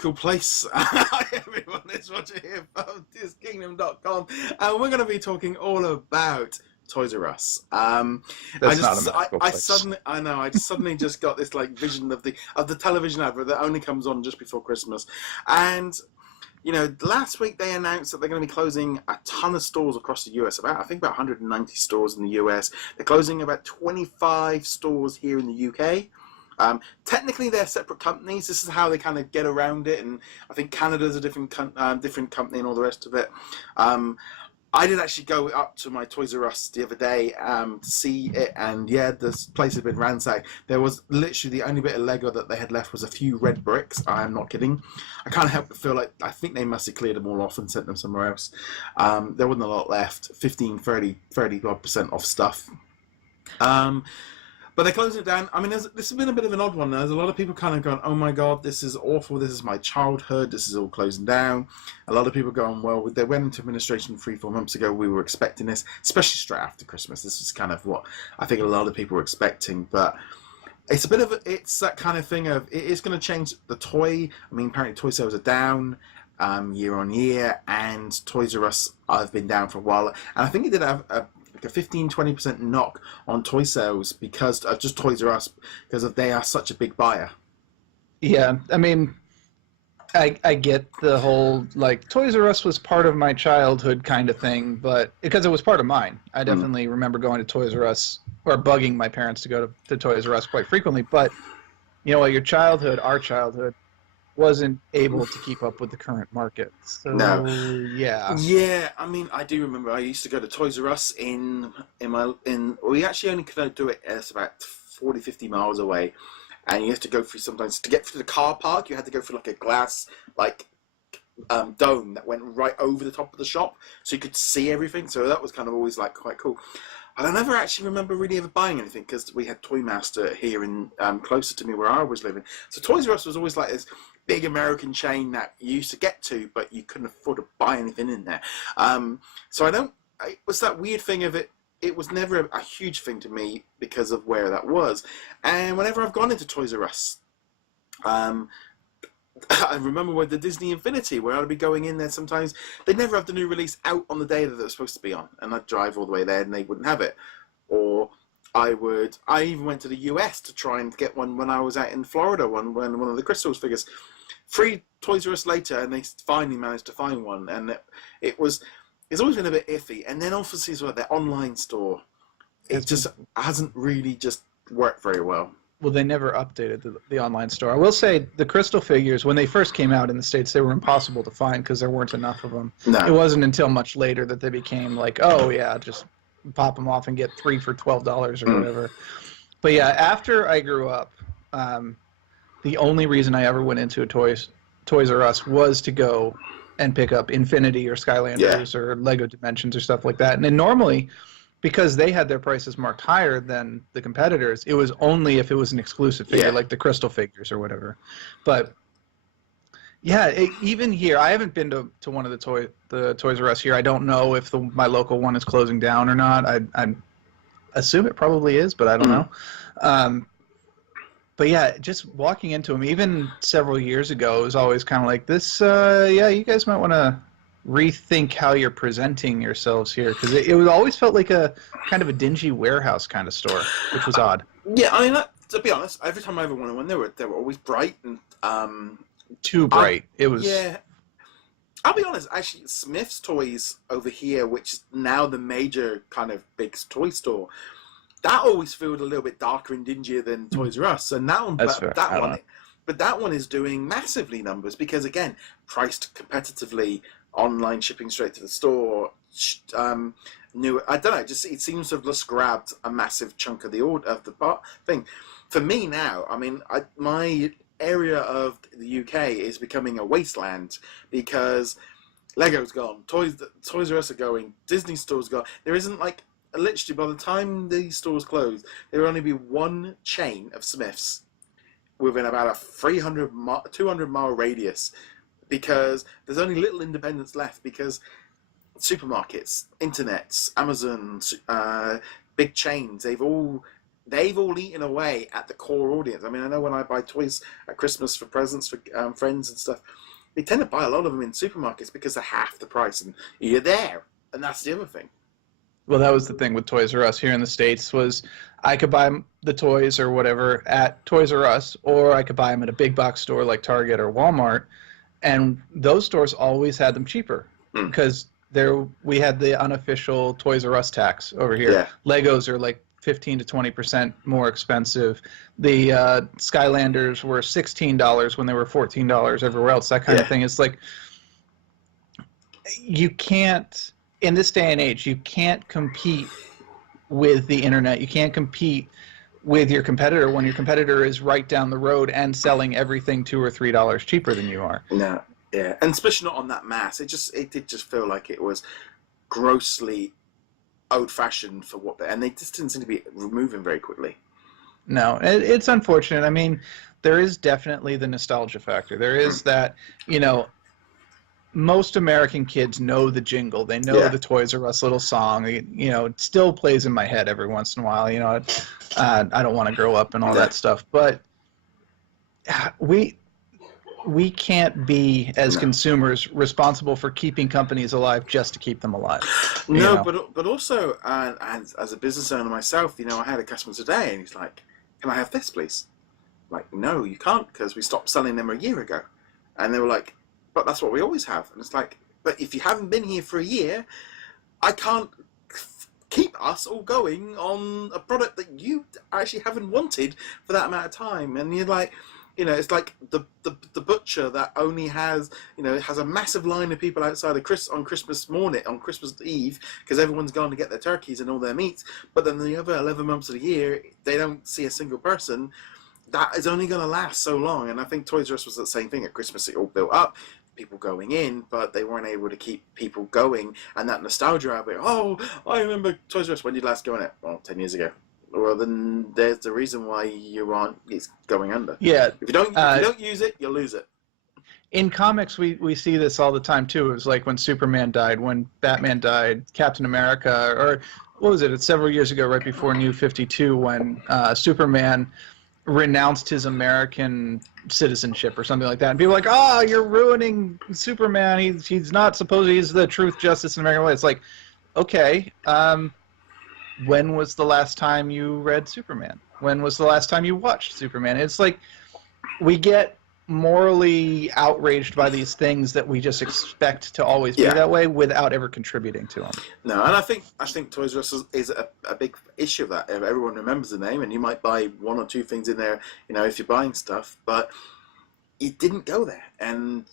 cool place. Hi everyone, it's Roger here from DisKingdom.com, and we're going to be talking all about Toys R Us. That's not a magical place. I suddenly just got this like vision of the television advert that only comes on just before Christmas, and you know, last week they announced that they're going to be closing a ton of stores across the US. I think about 190 stores in the US. They're closing about 25 stores here in the UK. Technically, they're separate companies. This is how they kind of get around it, and I think Canada's a different company and all the rest of it. I did actually go up to my Toys R Us the other day to see it, and yeah, this place had been ransacked. There was literally the only bit of Lego that they had left was a few red bricks. I am not kidding. I can't help but feel like I think they must have cleared them all off and sent them somewhere else. There wasn't a lot left, 15, 30% off stuff. But they're closing it down. I mean, this has been a bit of an odd one. There's a lot of people kind of going, oh my God, this is awful. This is my childhood. This is all closing down. A lot of people going, well, they went into administration 3-4 months ago. We were expecting this, especially straight after Christmas. This is kind of what I think a lot of people were expecting. But it's a bit of it's that kind of thing of it is going to change the toy. I mean, apparently toy sales are down year on year, and Toys R Us have been down for a while. And I think it did have a 15-20% knock on toy sales because of just Toys R Us, because they are such a big buyer. Yeah, I mean, I get the whole, like, Toys R Us was part of my childhood kind of thing, but because it was part of mine. I definitely remember going to Toys R Us, or bugging my parents to go to Toys R Us quite frequently, but, you know, our childhood, wasn't able to keep up with the current market. So, no. Yeah. Yeah, I mean, I do remember I used to go to Toys R Us we actually only could do it as about 40, 50 miles away. And you have to go through sometimes, to get through the car park, you had to go through like a glass, dome that went right over the top of the shop. So you could see everything. So that was kind of always like quite cool. And I never actually remember really ever buying anything because we had Toy Master here in closer to me where I was living. So Toys R Us was always like this big American chain that you used to get to, but you couldn't afford to buy anything in there. So it was that weird thing of it. It was never a huge thing to me because of where that was. And whenever I've gone into Toys R Us, I remember with the Disney Infinity, where I'd be going in there sometimes, they'd never have the new release out on the day that it was supposed to be on, and I'd drive all the way there and they wouldn't have it. Or I even went to the US to try and get one when I was out in Florida, when one of the Crystals figures. 3 Toys R Us later, and they finally managed to find one, and it's always been a bit iffy. And then obviously as well, their online store, it just hasn't really just worked very well. Well, they never updated the online store. I will say the Crystal figures, when they first came out in the States, they were impossible to find because there weren't enough of them. No. It wasn't until much later that they became like, oh, yeah, just pop them off and get 3 for $12 or whatever. But yeah, after I grew up, the only reason I ever went into a Toys R Us was to go and pick up Infinity or Skylanders or Lego Dimensions or stuff like that. And then normally, because they had their prices marked higher than the competitors, it was only if it was an exclusive figure, like the Crystal figures or whatever. But yeah, even here, I haven't been to one of the Toys R Us here. I don't know if my local one is closing down or not. I assume it probably is, but I don't know. But yeah, just walking into them, even several years ago, it was always kind of like this. You guys might want to rethink how you're presenting yourselves here, because it always felt like a kind of a dingy warehouse kind of store, which was odd. Yeah, I mean, to be honest, every time I ever went in, they were always bright and too bright. It was. Yeah, I'll be honest. Actually, Smith's Toys over here, which is now the major kind of big toy store, that always felt a little bit darker and dingier than Toys R Us. And that one, but that one is doing massively numbers because again, priced competitively. Online shipping straight to the store, new. I don't know. Just it seems to have just grabbed a massive chunk of the thing. For me now, I mean, my area of the UK is becoming a wasteland because Lego's gone, Toys R Us are going, Disney stores gone. There isn't like literally by the time these stores close, there will only be one chain of Smiths within about a 200-mile radius. Because there's only little independence left because supermarkets, internets, Amazon, big chains, they've all they've all eaten away at the core audience. I mean, I know when I buy toys at Christmas for presents for friends and stuff, they tend to buy a lot of them in supermarkets because they're half the price, and you're there. And that's the other thing. Well, that was the thing with Toys R Us here in the States was I could buy the toys or whatever at Toys R Us, or I could buy them at a big box store like Target or Walmart, and those stores always had them cheaper because we had the unofficial Toys R Us tax over here. Yeah. Legos are like 15 to 20% more expensive. The Skylanders were $16 when they were $14 everywhere else. That kind of thing. It's like you can't. In this day and age, you can't compete with the internet. You can't compete with your competitor when your competitor is right down the road and selling everything $2 or $3 cheaper than you are. No, yeah, and especially not on that mass. It did just feel like it was grossly old-fashioned for what and they just didn't seem to be moving very quickly. No, it's unfortunate. I mean, there is definitely the nostalgia factor. There is that, most American kids know the jingle. They know the Toys R Us little song. It still plays in my head every once in a while. I don't want to grow up and all that stuff. But we can't be, as consumers, responsible for keeping companies alive just to keep them alive. No, but also, as a business owner myself, I had a customer today, and he's like, "Can I have this, please?" I'm like, "No, you can't, because we stopped selling them a year ago." And they were like, "But that's what we always have." And it's like, "But if you haven't been here for a year, I can't keep us all going on a product that you actually haven't wanted for that amount of time." And you're like, it's like the butcher that only has, has a massive line of people outside on Christmas morning, on Christmas Eve, because everyone's gone to get their turkeys and all their meats. But then the other 11 months of the year, they don't see a single person. That is only going to last so long. And I think Toys R Us was the same thing. At Christmas, it all built up, people going in, but they weren't able to keep people going. And that nostalgia out there, "Oh, I remember Toys R Us. When did you last go in it?" "Well, 10 years ago." Well, then there's the reason why it's going under. Yeah. If you don't use it, you'll lose it. In comics, we see this all the time, too. It was like when Superman died, when Batman died, Captain America, or what was it? It's several years ago, right before New 52, when Superman renounced his American citizenship or something like that, and people are like, "Oh, you're ruining Superman. He's not supposed to. He's the truth, justice, and American way." It's like, okay, when was the last time you read Superman? When was the last time you watched Superman? It's like we get morally outraged by these things that we just expect to always be that way without ever contributing to them. No, and I think Toys R Us is a big issue of that. Everyone remembers the name, and you might buy one or two things in there, if you're buying stuff, but it didn't go there, and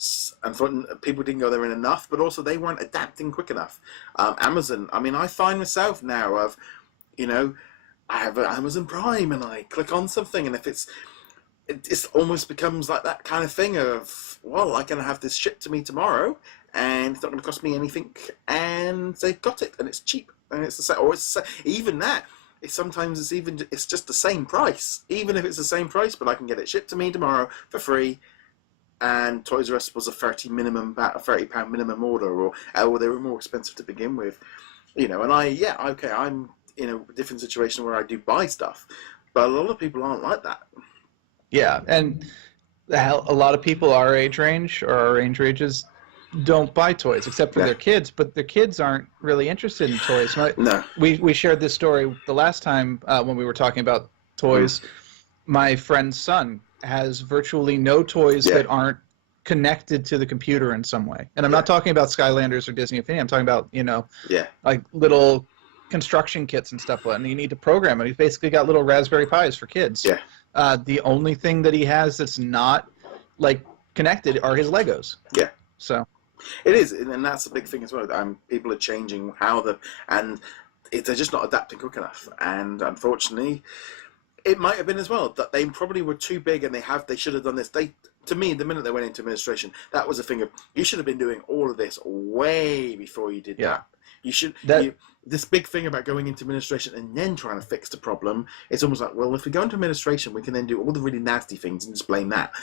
people didn't go there in enough, but also they weren't adapting quick enough. Amazon, I mean, I find myself now I have Amazon Prime, and I click on something, and if it almost becomes like that kind of thing of, well, I can have this shipped to me tomorrow, and it's not going to cost me anything, and they've got it, and it's cheap, and it's the same, or it's even that. Sometimes it's just the same price, even if it's the same price, but I can get it shipped to me tomorrow for free. And Toys R Us was a £30 minimum order, or they were more expensive to begin with, And I'm in a different situation where I do buy stuff, but a lot of people aren't like that. Yeah, and a lot of people our age range or our age ranges don't buy toys except for their kids, but their kids aren't really interested in toys. No. We shared this story the last time when we were talking about toys. My friend's son has virtually no toys that aren't connected to the computer in some way. And I'm not talking about Skylanders or Disney Infinity. I'm talking about, like little construction kits and stuff. And you need to program it. He's basically got little Raspberry Pis for kids. Yeah. The only thing that he has that's not like connected are his Legos. Yeah. So it is, and that's a big thing as well. People are changing they're just not adapting quick enough. And unfortunately, it might have been as well that they probably were too big, and they should have done this. To me, the minute they went into administration, that was a thing of, you should have been doing all of this way before you did that. You should. This big thing about going into administration and then trying to fix the problem, it's almost like, well, if we go into administration, we can then do all the really nasty things and just blame that.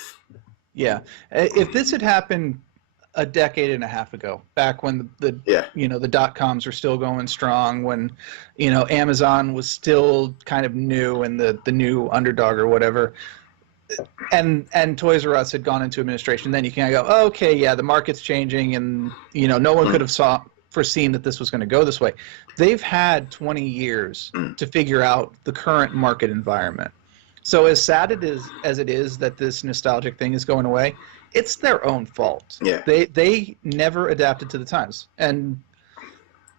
Yeah. If this had happened a decade and a half ago, back when the .coms were still going strong, when Amazon was still kind of new and the new underdog or whatever, and Toys R Us had gone into administration. Then you can go, oh, okay, yeah, the market's changing, and no one could have foreseen that this was going to go this way. They've had 20 years to figure out the current market environment. So as sad as it is that this nostalgic thing is going away, it's their own fault. Yeah. They never adapted to the times. And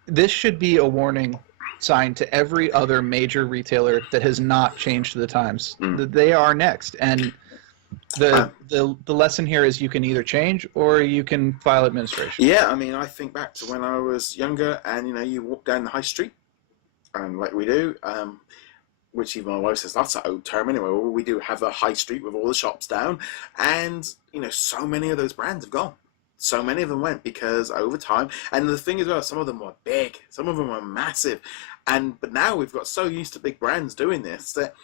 this should be a warning sign to every other major retailer that has not changed to the times. That they are next. And the lesson here is you can either change or you can file administration. Yeah, I mean, I think back to when I was younger and, you walk down the high street, like we do, which even my wife says, that's an old term anyway. Well, we do have a high street with all the shops down. And, so many of those brands have gone. So many of them went because over time, and the thing as well, some of them were big. Some of them were massive. But now we've got so used to big brands doing this that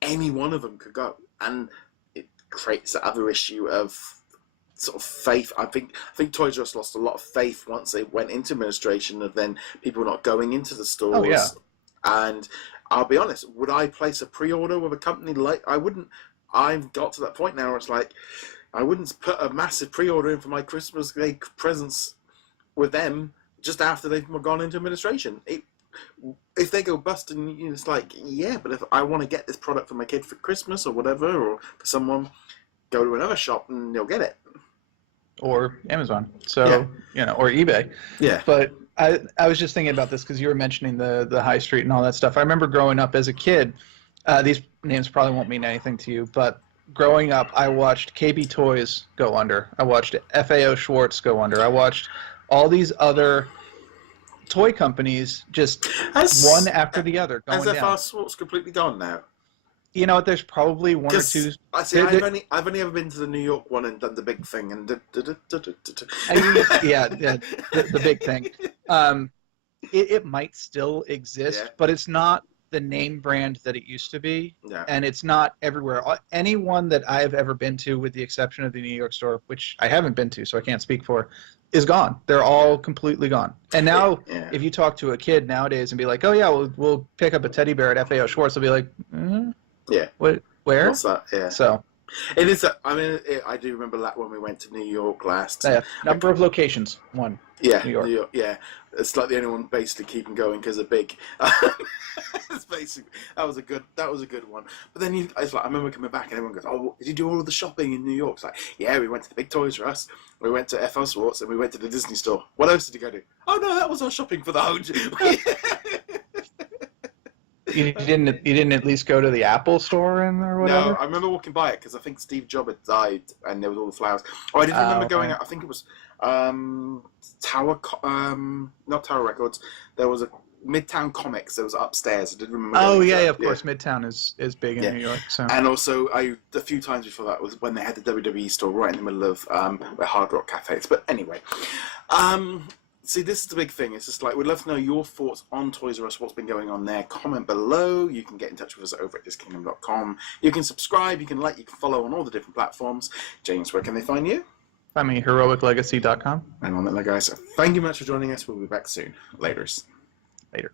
any one of them could go. And it creates that other issue of sort of faith. I think Toys R Us lost a lot of faith once they went into administration, of then people not going into the stores. Oh, yeah. And I'll be honest, would I place a pre-order with a company like... I wouldn't. I've got to that point now where it's like, I wouldn't put a massive pre-order in for my Christmas Day presents with them just after they've gone into administration. If they go bust, and it's like, yeah, but if I want to get this product for my kid for Christmas or whatever, or for someone, go to another shop and they'll get it. Or Amazon. So, or eBay. Yeah. But I was just thinking about this because you were mentioning the high street and all that stuff. I remember growing up as a kid, these names probably won't mean anything to you, but growing up, I watched KB Toys go under. I watched FAO Schwartz go under. I watched all these other toy companies just one after the other going down. Has FAO Schwartz completely gone now? You know what? There's probably one or two. I've only ever been to the New York one and done the big thing and the big thing. It might still exist, but it's not the name brand that it used to be, and it's not everywhere. Anyone that I've ever been to, with the exception of the New York store, which I haven't been to, so I can't speak for, is gone. They're all completely gone. And now, if you talk to a kid nowadays and be like, "Oh yeah, we'll pick up a teddy bear at FAO Schwartz," they'll be like, "What? Where?" What's that? Yeah. So it is. I do remember that when we went to New York last. Yeah, number of locations. One. Yeah, New York. Yeah, it's like the only one basically keeping going because they're big. It's basically that was a good one. But then I remember coming back and everyone goes, "Oh, did you do all of the shopping in New York?" It's like, yeah, we went to the big Toys R Us, we went to FL Schwartz, and we went to the Disney store. What else did you go do? Oh no, that was our shopping for the whole. You didn't at least go to the Apple store or whatever? No, I remember walking by it because I think Steve Jobs had died and there was all the flowers. Oh, I didn't remember going out. I think it was not Tower Records. There was a Midtown Comics that was upstairs. I didn't remember. Oh yeah, of course. Midtown is big in New York. So. And also, a few times before that was when they had the WWE store right in the middle of where Hard Rock Cafe is. But anyway, see, this is the big thing. It's just like, we'd love to know your thoughts on Toys R Us, what's been going on there. Comment below. You can get in touch with us over at DisKingdom.com. You can subscribe, you can like, you can follow on all the different platforms. James, where can they find you? Find me HeroicLegacy.com. And on that, guys, thank you much for joining us. We'll be back soon. Laters. Later.